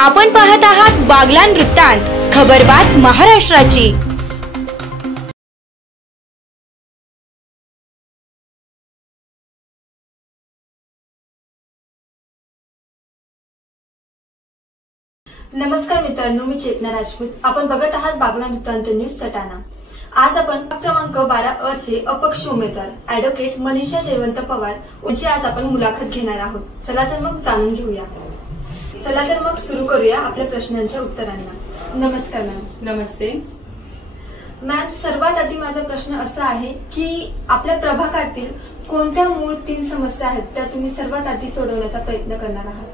आपण पाहत आहात बागलाण वृत्तांत, खबरबात महाराष्ट्राची। नमस्कार मित्रांनो, मी चेतना राजपूत। आपण बघत आहात बागलाण वृत्तांत न्यूज सटाणा। आज आपण क्रमांक 12 चे अपक्ष उमेदवार ॲडव्होकेट मनीषा जयवंत पवार यांची आज आपण मुलाखत घेणार आहोत। चला तर मग जाणून घेऊया। चला तर मग सुरू करूया आपल्या प्रश्नांच्या उत्तरांना। नमस्कार मॅम। नमस्ते मॅम, सर्वात आधी माझा प्रश्न असा आहे की आपल्या प्रभागातील कोणत्या मूळ 3 समस्या आहेत त्या तुम्ही सर्वात आधी सोडवण्याचा प्रयत्न करणार आहात?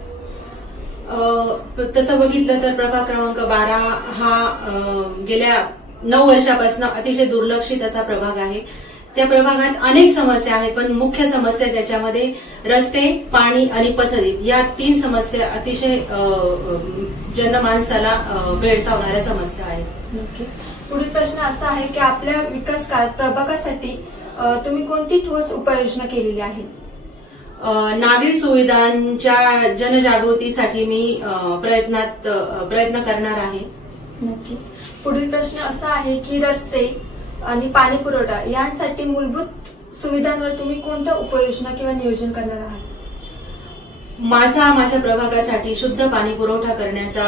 तसं बघितलं तर प्रभाग क्रमांक 12 हा गेल्या 9 वर्षापासून अतिशय दुर्लक्षित असा प्रभाग आहे। त्या प्रभागात अनेक समस्या आहेत, पण मुख्य समस्या त्याच्यामध्ये रस्ते, पाणी आणि पथदीप या 3 समस्या अतिशय जनमानसाला भेडसावणाऱ्या समस्या आहेत। नक्कीच। पुढील प्रश्न असा आहे की आपल्या विकास काळात प्रभागासाठी तुम्ही कोणती ठोस उपाययोजना केलेली आहे? नागरी सुविधांच्या जनजागृतीसाठी मी प्रयत्न करणार आहे। नक्कीच। पुढील प्रश्न असा आहे की रस्ते आणि पाणी पुरवठा यांसाठी मूलभूत सुविधांवर तुम्ही कोणत्या उपाययोजना किंवा नियोजन करणार आहात? माझ्या प्रभागासाठी शुद्ध पाणी पुरवठा करण्याचा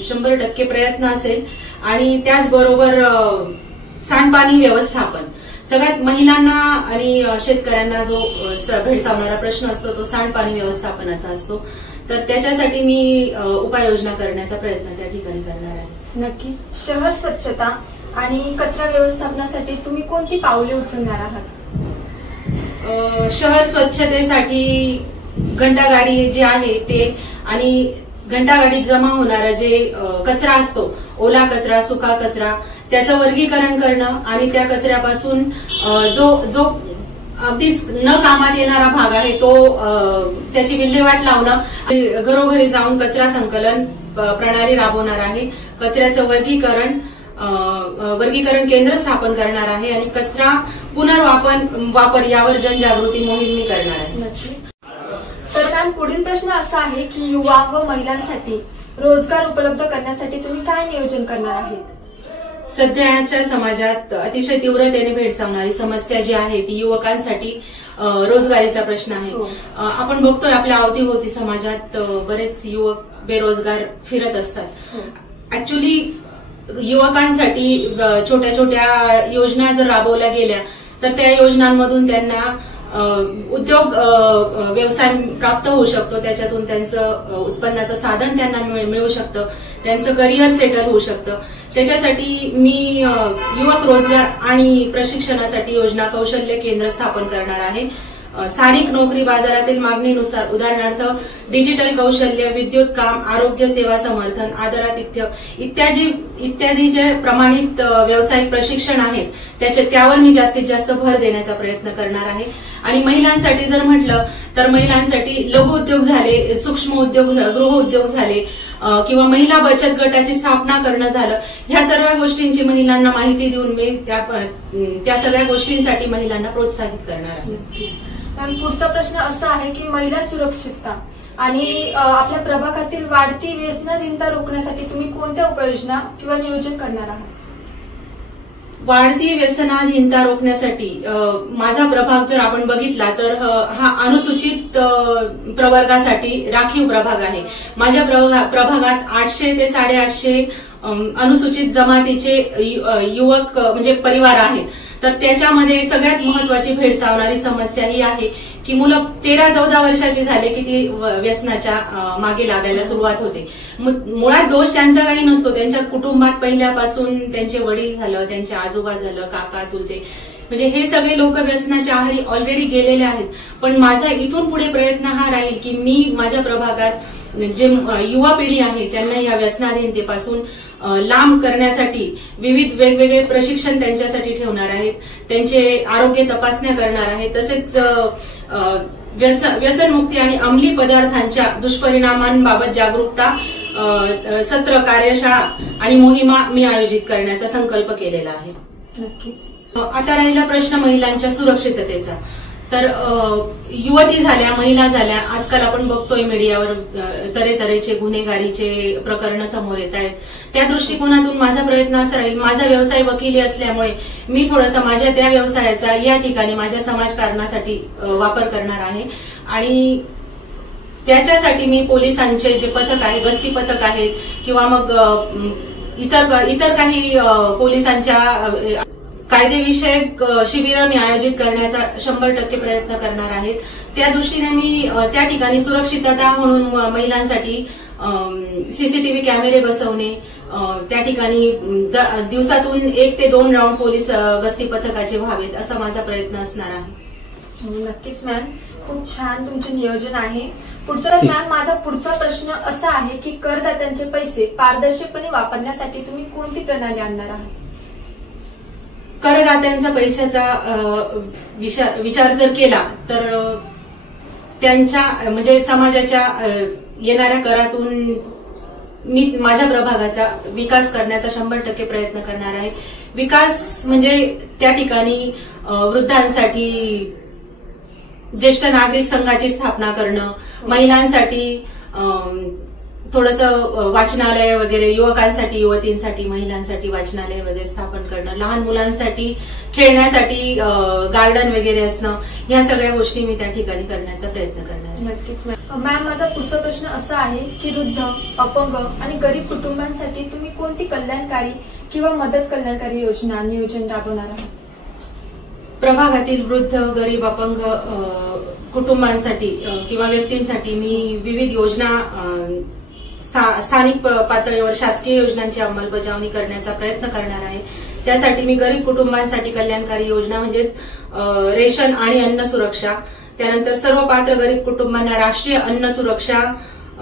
100% प्रयत्न असेल आणि त्याचबरोबर सांडपाणी व्यवस्थापन। सगळ्यात महिलांना आणि शेतकऱ्यांना जो भेडसावणारा प्रश्न असतो तो सांडपाणी व्यवस्थापनाचा असतो, तर त्याच्यासाठी मी उपाययोजना करण्याचा प्रयत्न त्या ठिकाणी करणार आहे। नक्कीच। शहर स्वच्छता आणि कचरा व्यवस्थापनासाठी तुम्ही कोणती पावले उचलणार आहात? शहर स्वच्छतेसाठी घंटागाडी जे आहे ते आणि घंटागाडीत जमा होणारा जे कचरा असतो, ओला कचरा, सुका कचरा, त्याचं वर्गीकरण करणं आणि त्या कचऱ्यापासून जो अगदीच न कामात येणारा भाग आहे तो त्याची विल्हेवाट लावणं, घरोघरी जाऊन कचरा संकलन प्रणाली राबवणार आहे। कचऱ्याचं वर्गीकरण केंद्र स्थापन करणार आहे आणि कचरा पुनर्वापर यावर जनजागृती मोहीम मी करणार आहे। तर मॅम, पुढील प्रश्न असा आहे की युवा व महिलांसाठी रोजगार उपलब्ध करण्यासाठी तुम्ही काय नियोजन करणार आहेत? सध्याच्या समाजात अतिशय तीव्रतेने भेडसावणारी समस्या जी आहे ती युवकांसाठी रोजगारीचा प्रश्न आहे। आपण बघतोय आपल्या अवतीभोवती समाजात बरेच युवक बेरोजगार फिरत असतात। ऍक्च्युली युवकांसाठी छोट्या छोट्या योजना जर राबवल्या गेल्या तर त्या योजनांमधून त्यांना उद्योग व्यवसाय प्राप्त होऊ शकतो, त्याच्यातून त्यांचं उत्पन्नाचं साधन त्यांना मिळू शकतं, त्यांचं करिअर सेटल होऊ शकतं। त्याच्यासाठी मी युवक रोजगार आणि प्रशिक्षणासाठी योजना कौशल्य केंद्र स्थापन करणार आहे। स्थानिक नोकरी बाजारातील मागणीनुसार, उदाहरणार्थ डिजिटल कौशल्य, विद्युत काम, आरोग्य सेवा समर्थन, आदरातिथ्य इत्यादी जे प्रमाणित व्यावसायिक प्रशिक्षण आहेत त्यावर मी जास्तीत जास्त भर देण्याचा प्रयत्न करणार आहे। आणि महिलांसाठी जर म्हटलं तर महिलांसाठी लघु उद्योग झाले, सूक्ष्म उद्योग, गृह उद्योग झाले किंवा महिला बचत गटाची स्थापना करणं झालं, ह्या सर्व गोष्टींची महिलांना माहिती देऊन मी त्या सगळ्या गोष्टींसाठी महिलांना प्रोत्साहित करणार आहे। पुढचा प्रश्न असा आहे की महिला सुरक्षितता आणि आपल्या प्रभागातील वाढती व्यसनाधीनता रोखण्यासाठी तुम्ही कोणत्या उपाययोजना किंवा नियोजन करणार आहात? वाढती व्यसनाधीनता रोखण्यासाठी माझा प्रभाग जर आपण बघितला तर हा अनुसूचित प्रवर्गासाठी राखीव प्रभाग आहे। माझ्या प्रभागात 800 ते 850 अनुसूचित जमातीचे युवक म्हणजे परिवार आहेत। तर त्याच्यामध्ये सगळ्यात महत्वाची भेडसावणारी समस्या ही आहे की मुलं 13-14 वर्षाची झाले की ती व्यसनाच्या मागे लागायला सुरुवात होते। मुळात दोष त्यांचा काही नसतो, त्यांच्या कुटुंबात पहिल्यापासून त्यांचे वडील झालं, त्यांचे आजोबा झालं, काका, चुलते, म्हणजे हे सगळे लोक व्यसनाच्या आहारी ऑलरेडी गेलेले आहेत। पण माझा इथून पुढे प्रयत्न हा राहील की मी माझ्या प्रभागात जे युवा पिढी आहे त्यांना या व्यसनाधीनतेपासून लांब करण्यासाठी विविध वेगवेगळे प्रशिक्षण त्यांच्यासाठी ठेवणार आहेत, त्यांचे आरोग्य तपासण्या करणार आहे, तसेच व्यसनमुक्ती आणि अंमली पदार्थांच्या दुष्परिणामांबाबत जागरूकता सत्र, कार्यशाळा आणि मोहिमा मी आयोजित करण्याचा संकल्प केलेला आहे। नक्कीच। आता राहिला प्रश्न महिलांच्या सुरक्षिततेचा, तर युवती झाल्या, महिला झाल्या, आजकाल आपण बघतोय मीडियावर तऱ्हेतऱ्हेचे गुन्हेगारीचे प्रकरण समोर येत आहेत. त्या दृष्टिकोनातून माझा प्रयत्न असा राहील, माझा व्यवसाय वकिली असल्यामुळे मी थोडासा माझ्या त्या व्यवसायाचा या ठिकाणी माझ्या समाजकारणासाठी वापर करणार आहे. आणि त्याच्यासाठी मी पोलिसांचे जे पथक आहे, गस्ती पथक आहेत किंवा मग इतर काही पोलिसांच्या कायदेविषयक शिबिरं मी आयोजित करण्याचा 100% प्रयत्न करणार आहे. त्या दृष्टीने मी त्या ठिकाणी सुरक्षितता म्हणून महिलांसाठी सीसीटीव्ही कॅमेरे बसवणे, त्या ठिकाणी दिवसातून 1 ते 2 राऊंड पोलीस गस्ती पथकाचे व्हावेत असा माझा प्रयत्न असणार आहे. नक्कीच मॅम, खूप छान तुमचे नियोजन आहे. पुढचा मॅम, माझा पुढचा प्रश्न असा आहे की करदात्यांचे पैसे पारदर्शकपणे वापरण्यासाठी तुम्ही कोणती प्रणाली आणणार आहात? करदात्यांच्या पैशाचा विचार जर केला तर त्यांच्या म्हणजे समाजाच्या येणाऱ्या करातून मी माझ्या प्रभागाचा विकास करण्याचा 100% प्रयत्न करणार आहे. विकास म्हणजे त्या ठिकाणी वृद्धांसाठी ज्येष्ठ नागरिक संघाची स्थापना करणं, महिलांसाठी थोडंसं वाचनालय वगैरे, युवकांसाठी, युवतींसाठी, महिलांसाठी वाचनालय वगैरे स्थापन करणं, लहान मुलांसाठी खेळण्यासाठी गार्डन वगैरे असणं, ह्या सगळ्या गोष्टी मी त्या ठिकाणी करण्याचा प्रयत्न करणार आहे. नक्कीच मॅम, माझा पुढचा प्रश्न असा आहे की वृद्ध, अपंग आणि गरीब कुटुंबांसाठी तुम्ही कोणती कल्याणकारी किंवा मदत कल्याणकारी योजना नियोजन राबवणार आहात? प्रभागातील वृद्ध, गरीब, अपंग कुटुंबांसाठी किंवा व्यक्तींसाठी मी विविध योजना स्थानिक पातळीवर शासकीय योजनांची अंमलबजावणी करण्याचा प्रयत्न करणार आहे. त्यासाठी मी गरीब कुटुंबांसाठी कल्याणकारी योजना म्हणजेच रेशन आणि अन्न सुरक्षा, त्यानंतर सर्व पात्र गरीब कुटुंबांना राष्ट्रीय अन्न सुरक्षा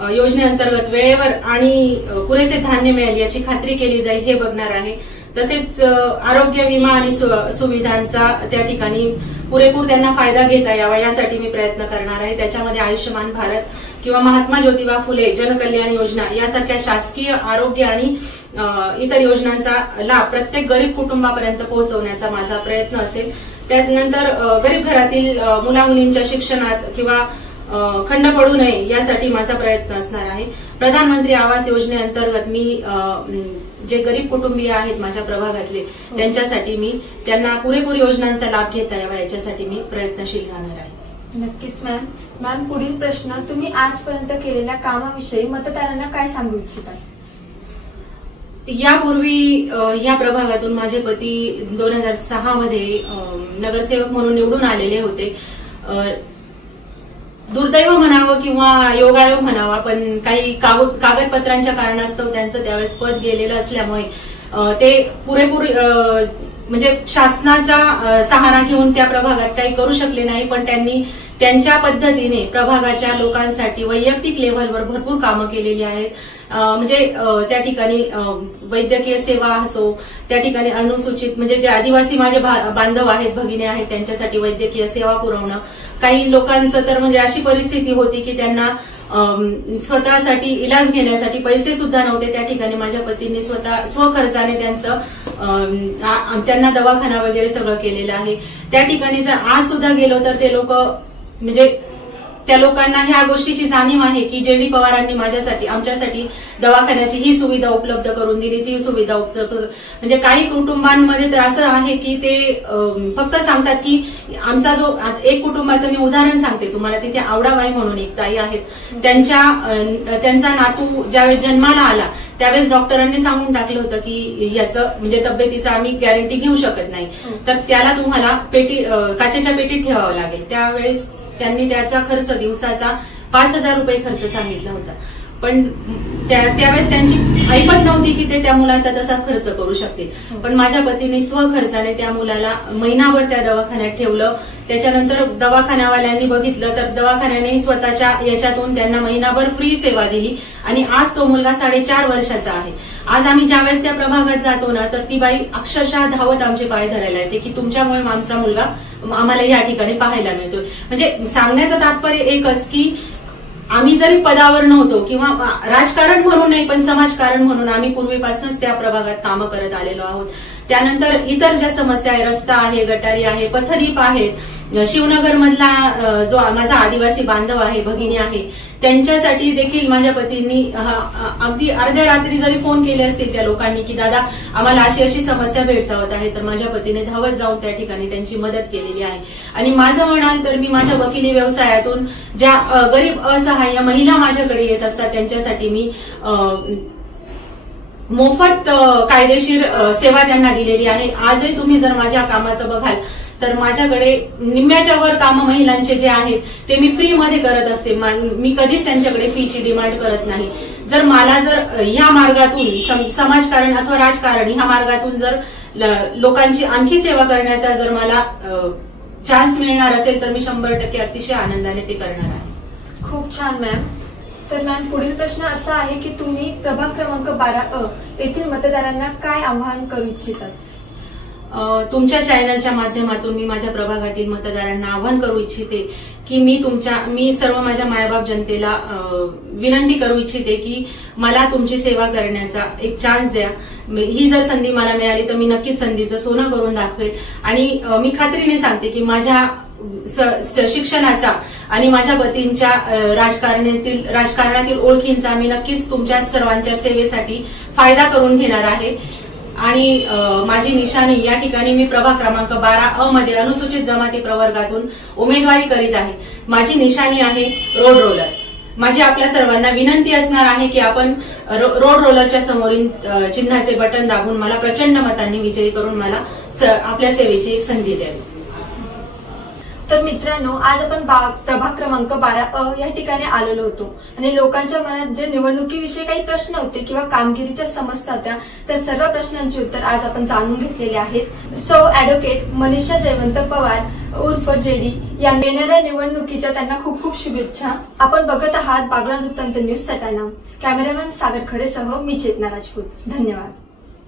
योजनेअंतर्गत वेळेवर आणि पुरेसे धान्य मिळेल याची खात्री केली जाईल हे बघणार आहे. तसेच आरोग्य विमा आणि सुविधांचा त्या ठिकाणी पुरेपूर त्यांना फायदा घेता यावा यासाठी मी प्रयत्न करणार आहे. त्याच्यामध्ये आयुष्यमान भारत किंवा महात्मा ज्योतिबा फुले जनकल्याण योजना यासारख्या शासकीय आरोग्य आणि इतर योजनांचा लाभ प्रत्येक गरीब कुटुंबापर्यंत पोहोचवण्याचा माझा प्रयत्न असेल. त्यानंतर गरीब घरातील मुला मुलींच्या शिक्षणात किंवा खंड पडू नये यासाठी माझा प्रयत्न असणार आहे. प्रधानमंत्री आवास योजनेअंतर्गत मी जे गरीब कुटुंबीय आहेत माझ्या प्रभागातले त्यांच्यासाठी मी त्यांना पुरेपूर योजनांचा लाभ घेता यावा याच्यासाठी मी प्रयत्नशील राहणार आहे. नक्कीच मॅम, पुढील प्रश्न, तुम्ही आजपर्यंत केलेल्या कामाविषयी मतदारांना काय सांगू इच्छिता? यापूर्वी या प्रभागातून माझे पती 2006 मध्ये नगरसेवक म्हणून निवडून आलेले होते. दुर्दैव म्हणावं किंवा योगायोग म्हणावा, पण काही कागदपत्रांच्या कारणास्तव त्यांचं त्यावेळेस पद गेलेलं असल्यामुळे ते पुरेपूर म्हणजे शासनाचा सहारा घेऊन त्या प्रभागात काही करू शकले नाही. पण त्यांनी त्यांच्या पद्धतीने प्रभागाच्या लोकांसाठी वैयक्तिक लेव्हलवर भरपूर कामं केलेली आहेत. म्हणजे त्या ठिकाणी वैद्यकीय सेवा असो, त्या ठिकाणी अनुसूचित म्हणजे जे आदिवासी माझे बांधव आहेत, भगिनी आहेत, त्यांच्यासाठी वैद्यकीय सेवा पुरवणं. काही लोकांचं तर म्हणजे अशी परिस्थिती होती की त्यांना स्वतःसाठी इलाज घेण्यासाठी पैसे सुद्धा नव्हते. त्या ठिकाणी माझ्या पतींनी स्वखर्चाने त्यांना दवाखाना वगैरे सगळं केलेलं आहे. त्या ठिकाणी जर आज सुद्धा गेलो तर ते लोक म्हणजे त्या लोकांना ह्या गोष्टीची जाणीव आहे की जे डी पवारांनी आमच्यासाठी दवाखान्याची ही सुविधा उपलब्ध करून दिली, ती सुविधा उपलब्ध. म्हणजे काही कुटुंबांमध्ये तर असं आहे की ते फक्त सांगतात की आमचा जो एक कुटुंबाचं मी उदाहरण सांगते तुम्हाला, तिथे आवडाबाई म्हणून एक ताई आहेत, त्यांचा नातू ज्यावेळेस जन्माला आला त्यावेळेस डॉक्टरांनी सांगून टाकलं होतं की याचं म्हणजे तब्येतीचं आम्ही गॅरंटी घेऊ शकत नाही, तर त्याला तुम्हाला काचेच्या पेटीत ठेवावं लागेल. त्यावेळेस त्यांनी त्याचा खर्च दिवसाचा 5,000 रुपये खर्च सांगितला होता. पण त्यावेळेस त्यांची ऐपत नव्हती की ते त्या मुलाचा तसा खर्च करू शकतील. पण माझ्या पतीने स्वखर्चाने त्या मुलाला महिनाभर त्या दवाखान्यात ठेवलं. त्याच्यानंतर दवाखान्यावाल्यांनी बघितलं तर दवाखान्याने स्वतःच्या याच्यातून त्यांना महिनाभर फ्री सेवा दिली आणि आज तो मुलगा 4.5 वर्षाचा आहे. आज आम्ही ज्यावेळेस त्या प्रभागात जातो ना तर ती बाई अक्षरशः धावत आमचे पाय धरायला येते की तुमच्यामुळे आमचा मुलगा आम्हाला या ठिकाणी पाहायला मिळतोय. म्हणजे सांगण्याचं तात्पर्य एकच की आम्ही जरी पदावर नव्हतो किंवा राजकारण म्हणून नाही पण समाजकारण म्हणून आम्ही पूर्वीपासूनच त्या प्रभागात कामं करत आलेलो आहोत. त्यानंतर इतर ज्या समस्या आहे, रस्ता आहे, गटारी आहे, पथदीप आहेत, शिवनगर मधला जो माझा आदिवासी बांधव आहे, भगिनी आहे, त्यांच्यासाठी देखील माझ्या पतींनी अगदी अर्ध्या रात्री जरी फोन केले असतील त्या लोकांनी की दादा आम्हाला अशी अशी समस्या भेडसावत आहे, तर माझ्या पतीने धावत जाऊन त्या ठिकाणी त्यांची मदत केलेली आहे. आणि माझं म्हणाल तर मी माझ्या वकिली व्यवसायातून ज्या गरीब असहाय्य महिला माझ्याकडे येत असतात त्यांच्यासाठी मी मोफत कायदेशीर सेवा त्यांना दिलेली आहे. आजही तुम्ही जर माझ्या कामाचं बघाल तर माझ्याकडे निम्म्याच्या वर कामं महिलांचे जे आहेत ते मी फ्रीमध्ये करत असते. मी कधीच त्यांच्याकडे फीची डिमांड करत नाही. जर मला जर ह्या मार्गातून समाजकारण अथवा राजकारण ह्या मार्गातून जर लोकांची आणखी सेवा करण्याचा जर मला चान्स मिळणार असेल तर मी 100% अतिशय आनंदाने ते करणार आहे. खूप छान मॅम. तर मॅम पुढील प्रश्न असा आहे की तुम्ही प्रभाग क्रमांक 12 येथील मतदारांना काय आवाहन करू इच्छितात? तुमच्या चॅनलच्या माध्यमातून मी माझ्या प्रभागातील मतदारांना आवाहन करू इच्छिते की मी सर्व माझ्या मायबाप जनतेला विनंती करू इच्छिते की मला तुमची सेवा करण्याचा एक चान्स द्या. ही जर संधी मला मिळाली तर मी नक्कीच संधीचं सोनं करून दाखवेल. आणि मी खात्रीने सांगते की माझ्या शिक्षणाचा आणि माझ्या पतींच्या राजकारणातील ओळखींचा मी नक्कीच तुमच्या सर्वांच्या सेवेसाठी फायदा करून घेणार आहे. आणि माझी निशाणी या ठिकाणी मी प्रभाग क्रमांक 12 मध्ये अनुसूचित जमाती प्रवर्गातून उमेदवारी करीत आहे. माझी निशाणी आहे रोड रोलर. माझी आपल्या सर्वांना विनंती असणार आहे की आपण रोड रोलरच्या समोरील चिन्हाचे बटन दाबून मला प्रचंड मतांनी विजयी करून मला आपल्या सेवेची संधी द्यावी. तर मित्रांनो, आज आपण प्रभाग क्रमांक 12 या ठिकाणी आलेलो होतो आणि लोकांच्या मनात जे निवडणुकीविषयी काही प्रश्न होते किंवा कामगिरीच्या समस्या होत्या त्या सर्व प्रश्नांची उत्तर आज आपण जाणून घेतलेली आहेत. सो ॲडव्होकेट मनीषा जयवंत पवार उर्फ जेडी या येणाऱ्या निवडणुकीच्या त्यांना खूप खूप शुभेच्छा. आपण बघत आहात बागलाण वृत्तांत न्यूज सटाणा. कॅमेरामॅन सागर खरेसह मी चेतना राजपूत. धन्यवाद.